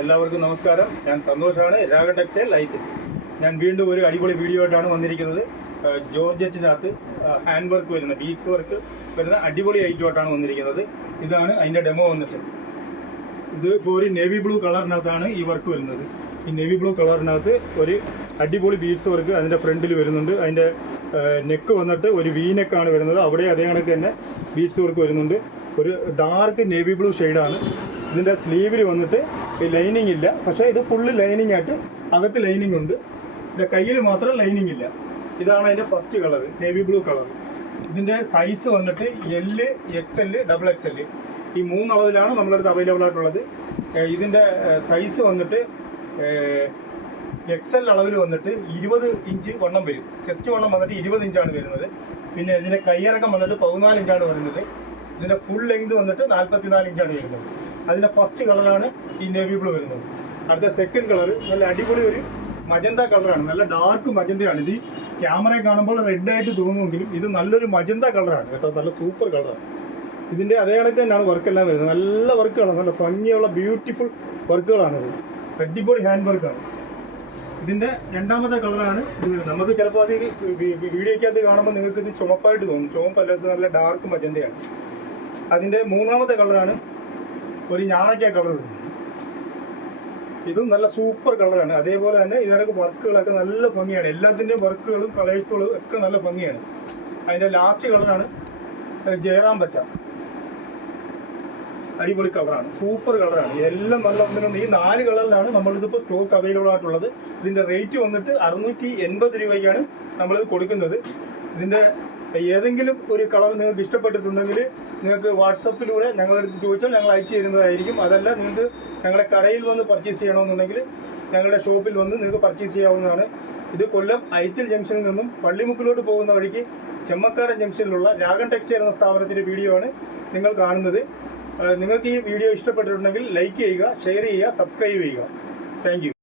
എല്ലാവർക്കും നമസ്കാരം. ഞാൻ സന്തോഷാണ്, രാഗ ടെക്സ്റ്റൈൽ ലൈറ്റ്. ഞാൻ വീണ്ടും ഒരു അടിപൊളി വീഡിയോ ആയിട്ടാണ് വന്നിരിക്കുന്നത്. ജോർജറ്റിനകത്ത് ഹാൻഡ് വർക്ക് വരുന്ന, ബീഡ്സ് വർക്ക് വരുന്ന അടിപൊളി ഐറ്റമായിട്ടാണ് വന്നിരിക്കുന്നത്. ഇതാണ് അതിൻ്റെ ഡെമോ വന്നിട്ട്. ഇത് ഇപ്പോൾ ഒരു നേവി ബ്ലൂ കളറിനകത്താണ് ഈ വർക്ക് വരുന്നത്. ഈ നേവി ബ്ലൂ കളറിനകത്ത് ഒരു അടിപൊളി ബീഡ്സ് വർക്ക് അതിൻ്റെ ഫ്രണ്ടിൽ വരുന്നുണ്ട്. അതിൻ്റെ നെക്ക് വന്നിട്ട് ഒരു വി നെക്കാണ് വരുന്നത്. അവിടെ അതേ കണക്ക് തന്നെ ബീഡ്സ് വർക്ക് വരുന്നുണ്ട്. ഒരു ഡാർക്ക് നേവി ബ്ലൂ ഷെയ്ഡാണ്. ഇതിൻ്റെ സ്ലീവിൽ വന്നിട്ട് ലൈനിങ് ഇല്ല, പക്ഷേ ഇത് ഫുള്ള് ലൈനിങ് ആയിട്ട് അകത്ത് ലൈനിങ് ഉണ്ട്. ഇതിൻ്റെ കയ്യിൽ മാത്രം ലൈനിങ് ഇല്ല. ഇതാണ് അതിൻ്റെ first colour, navy blue colour. ഇതിൻ്റെ സൈസ് വന്നിട്ട് L, XL, XXL ഈ മൂന്നളവിലാണ് നമ്മുടെ അടുത്ത് അവൈലബിൾ ആയിട്ടുള്ളത്. ഇതിൻ്റെ സൈസ് വന്നിട്ട് XL അളവിൽ വന്നിട്ട് 20 ഇഞ്ച് വണ്ണം വരും. ചെസ്റ്റ് വണ്ണം വന്നിട്ട് 20 ഇഞ്ചാണ് വരുന്നത്. പിന്നെ ഇതിൻ്റെ കയ്യിറക്കം വന്നിട്ട് 14 ഇഞ്ചാണ് വരുന്നത്. ഇതിൻ്റെ ഫുൾ ലെങ്ത് വന്നിട്ട് 44 ഇഞ്ചാണ് വരുന്നത്. അതിൻ്റെ ഫസ്റ്റ് കളറാണ് ഈ നേവി ബ്ലൂ വരുന്നത്. അടുത്ത സെക്കൻഡ് കളർ നല്ല അടിപൊളി ഒരു മജന്ത കളറാണ്. നല്ല ഡാർക്ക് മജന്തയാണ്. ഇത് ക്യാമറയിൽ കാണുമ്പോൾ റെഡ് ആയിട്ട് തോന്നുമെങ്കിലും ഇത് നല്ലൊരു മജന്ത കളറാണ് കേട്ടോ. നല്ല സൂപ്പർ കളറാണ്. ഇതിൻ്റെ അതേ കണക്ക് തന്നെയാണ് വർക്കെല്ലാം വരുന്നത്. നല്ല വർക്കുകളാണ്, നല്ല ഭംഗിയുള്ള ബ്യൂട്ടിഫുൾ വർക്കുകളാണിത്. അടിപൊളി ഹാൻഡ് വർക്കാണ്. ഇതിൻ്റെ രണ്ടാമത്തെ കളറാണ് ഇത് വരുന്നത്. നമുക്ക് ചിലപ്പോൾ അത് വീഡിയോയ്ക്കകത്ത് കാണുമ്പോൾ നിങ്ങൾക്ക് ഇത് ചുമപ്പായിട്ട് തോന്നും. ചുമപ്പല്ലാത്ത നല്ല ഡാർക്ക് മജന്തയാണ്. അതിൻ്റെ മൂന്നാമത്തെ കളറാണ് ഒരു ഞാണയ്ക്ക കളർ വരുന്നത്. ഇതും നല്ല സൂപ്പർ കളറാണ്. അതേപോലെ തന്നെ ഇതിനൊക്കെ വർക്കുകളൊക്കെ നല്ല ഭംഗിയാണ്. എല്ലാത്തിൻ്റെയും വർക്കുകളും കളേഴ്സുകളും ഒക്കെ നല്ല ഭംഗിയാണ്. അതിൻ്റെ ലാസ്റ്റ് കളറാണ് ജയറാം പച്ച. അടിപൊളി കളറാണ്, സൂപ്പർ കളറാണ്. എല്ലാം നല്ല ഒന്നിനൊന്ന്. ഈ 4 കളറിലാണ് നമ്മളിതിപ്പോൾ സ്റ്റോക്ക് അവൈലബിൾ ആയിട്ടുള്ളത്. ഇതിൻ്റെ റേറ്റ് വന്നിട്ട് 680 രൂപയ്ക്കാണ് നമ്മളിത് കൊടുക്കുന്നത്. ഇതിൻ്റെ ഏതെങ്കിലും ഒരു കളർ നിങ്ങൾക്ക് ഇഷ്ടപ്പെട്ടിട്ടുണ്ടെങ്കിൽ നിങ്ങൾക്ക് വാട്സപ്പിലൂടെ ഞങ്ങളടുത്ത് ചോദിച്ചാൽ ഞങ്ങൾ അയച്ചു തരുന്നതായിരിക്കും. അതല്ല നിങ്ങൾക്ക് ഞങ്ങളുടെ കടയിൽ വന്ന് പർച്ചേസ് ചെയ്യണമെന്നുണ്ടെങ്കിൽ ഞങ്ങളുടെ ഷോപ്പിൽ വന്ന് നിങ്ങൾക്ക് പർച്ചേസ് ചെയ്യാവുന്നതാണ്. ഇത് കൊല്ലം ഐത്തിൽ ജംഗ്ഷനിൽ നിന്നും പള്ളിമുക്കിലോട്ട് പോകുന്ന വഴിക്ക് ചെമ്മക്കാടൻ ജംഗ്ഷനിലുള്ള രാഗൻ ടെക്സ്റ്റൈൽ എന്ന സ്ഥാപനത്തിൻ്റെ വീഡിയോ ആണ് നിങ്ങൾ കാണുന്നത്. നിങ്ങൾക്ക് ഈ വീഡിയോ ഇഷ്ടപ്പെട്ടിട്ടുണ്ടെങ്കിൽ ലൈക്ക് ചെയ്യുക, ഷെയർ ചെയ്യുക, സബ്സ്ക്രൈബ് ചെയ്യുക. താങ്ക്